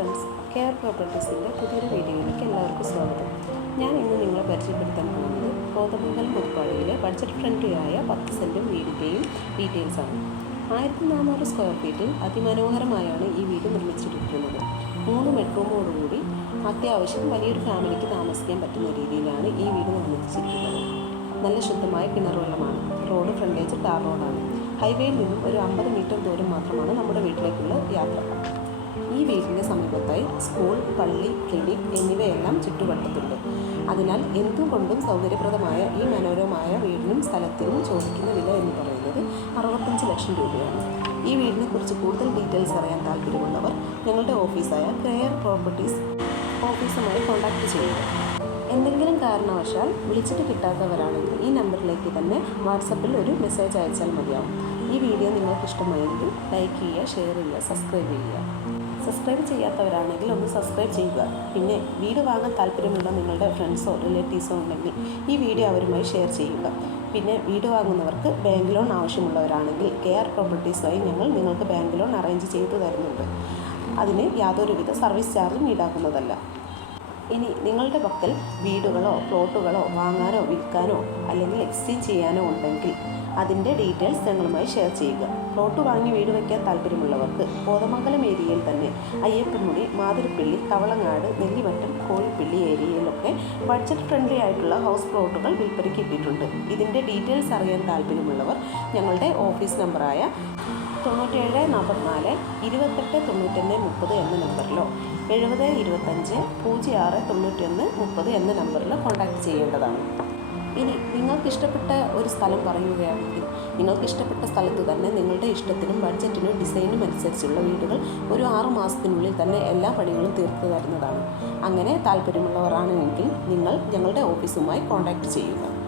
Friends care പ്രോപ്പർട്ടീസിന്റെ പുതിയൊരു വീഡിയോയിലേക്ക് എല്ലാവർക്കും സ്വാഗതം. ഞാൻ ഇന്ന് നിങ്ങളെ പരിചയപ്പെടുത്താൻ പോകുന്നത് കോതമംഗലം മുപ്പാടിയിലെ ബഡ്ജറ്റ് ഫ്രണ്ട്ലിയായ പത്ത് സെന്റും വീടിന്റെയും ഡീറ്റെയിൽസാണ് ആയിരത്തി നാനൂറ് സ്ക്വയർ ഫീറ്റിൽ അതിമനോഹരമായാണ് ഈ വീട് നിർമ്മിച്ചിരിക്കുന്നത്. മൂന്ന് ബെഡ്റൂമോടുകൂടി അത്യാവശ്യം വലിയൊരു ഫാമിലിക്ക് താമസിക്കാൻ പറ്റുന്ന രീതിയിലാണ് ഈ വീട് നിർമ്മിച്ചിരിക്കുന്നത്. നല്ല ശുദ്ധമായ കിണർ വെള്ളമാണ് റോഡ് ഫ്രണ്ടേജ് ടാർ റോഡാണ് ഹൈവേയിൽ നിന്നും ഒരു അമ്പത് മീറ്റർ ദൂരം മാത്രമാണ് നമ്മുടെ വീട്ടിലേക്കുള്ള യാത്ര. ഈ വീടിന്റെ സമീപത്തായി സ്കൂൾ പള്ളി ക്ലിനിക് എന്നിവയെല്ലാം ചുറ്റുവട്ടത്തുണ്ട്. അതിനാൽ എന്തുകൊണ്ടും സൗകര്യപ്രദമായ ഈ മനോഹരമായ വീടിനും സ്ഥലത്തിനും ചോദിക്കുന്ന വില എന്ന് പറയുന്നത് അറുപത്തഞ്ച് ലക്ഷം രൂപയാണ്. ഈ വീടിനെ കുറിച്ച് കൂടുതൽ ഡീറ്റെയിൽസ് അറിയാൻ താല്പര്യമുള്ളവർ ഞങ്ങളുടെ ഓഫീസായ കെയർ പ്രോപ്പർട്ടീസ് ഓഫീസുമായി കോൺടാക്റ്റ് ചെയ്യുക. എന്തെങ്കിലും കാരണവശാൽ വിളിച്ചിട്ട് കിട്ടാത്തവരാണെങ്കിൽ ഈ നമ്പറിലേക്ക് തന്നെ വാട്സപ്പിൽ ഒരു മെസ്സേജ് അയച്ചാൽ മതിയാവും. ഈ വീഡിയോ നിങ്ങൾക്ക് ഇഷ്ടമായെങ്കിൽ ലൈക്ക് ചെയ്യുക ഷെയർ ചെയ്യുക സബ്സ്ക്രൈബ് ചെയ്യുക. സബ്സ്ക്രൈബ് ചെയ്യാത്തവരാണെങ്കിൽ ഒന്ന് സബ്സ്ക്രൈബ് ചെയ്യുക. പിന്നെ വീട് വാങ്ങാൻ താല്പര്യമുള്ള നിങ്ങളുടെ ഫ്രണ്ട്സോ റിലേറ്റീവ്സോ ഉണ്ടെങ്കിൽ ഈ വീഡിയോ അവരുമായി ഷെയർ ചെയ്യുക. പിന്നെ വീട് വാങ്ങുന്നവർക്ക് ബാങ്ക് ലോൺ ആവശ്യമുള്ളവരാണെങ്കിൽ കെ ആർ പ്രോപ്പർട്ടീസ് വഴി ഞങ്ങൾ നിങ്ങൾക്ക് ബാങ്ക് ലോൺ അറേഞ്ച് ചെയ്തു തരുന്നുണ്ട്. അതിന് യാതൊരുവിധ സർവീസ് ചാർജും ഈടാക്കുന്നതല്ല. ഇനി നിങ്ങളുടെ പക്കൽ വീടുകളോ പ്ലോട്ടുകളോ വാങ്ങാനോ വിൽക്കാനോ അല്ലെങ്കിൽ എക്സ്ചേഞ്ച് ചെയ്യാനോ ഉണ്ടെങ്കിൽ അതിന്റെ ഡീറ്റെയിൽസ് ഞങ്ങളുമായി ഷെയർ ചെയ്യുക. പ്ലോട്ട് വാങ്ങി വീട് വയ്ക്കാൻ താല്പര്യമുള്ളവർക്ക് കോതമംഗലം ഏരിയയിൽ തന്നെ അയ്യപ്പൻമുടി മാതിരിപ്പിള്ളി കവളങ്ങാട് നെല്ലിമറ്റം കോഴിപ്പിള്ളി ഏരിയയിലൊക്കെ ബഡ്ജറ്റ് ഫ്രണ്ട്ലി ആയിട്ടുള്ള ഹൗസ് പ്ലോട്ടുകൾ വിൽപ്പനയ്ക്ക് ഇട്ടിട്ടുണ്ട്. ഇതിന്റെ ഡീറ്റെയിൽസ് അറിയാൻ താല്പര്യമുള്ളവർ ഞങ്ങളുടെ ഓഫീസ് നമ്പറായ തൊണ്ണൂറ്റേഴ് നാൽപ്പത്തിനാല് ഇരുപത്തെട്ട് തൊണ്ണൂറ്റൊന്ന് മുപ്പത് എന്ന നമ്പറിലോ എഴുപത് ഇരുപത്തഞ്ച് പൂജ്യം ആറ് തൊണ്ണൂറ്റൊന്ന് മുപ്പത് എന്ന നമ്പറിലോ കോൺടാക്റ്റ് ചെയ്യേണ്ടതാണ്. ഇനി നിങ്ങൾക്ക് ഇഷ്ടപ്പെട്ട ഒരു സ്ഥലം പറയുകയാണെങ്കിൽ നിങ്ങൾക്ക് ഇഷ്ടപ്പെട്ട സ്ഥലത്ത് തന്നെ നിങ്ങളുടെ ഇഷ്ടത്തിനും ബഡ്ജറ്റിനും ഡിസൈനും അനുസരിച്ചുള്ള വീടുകൾ ഒരു ആറു മാസത്തിനുള്ളിൽ തന്നെ എല്ലാ പണികളും തീർത്തു തരുന്നതാണ്. അങ്ങനെ താല്പര്യമുള്ളവരാണെങ്കിൽ നിങ്ങൾ ഞങ്ങളുടെ ഓഫീസുമായി കോൺടാക്റ്റ് ചെയ്യുക.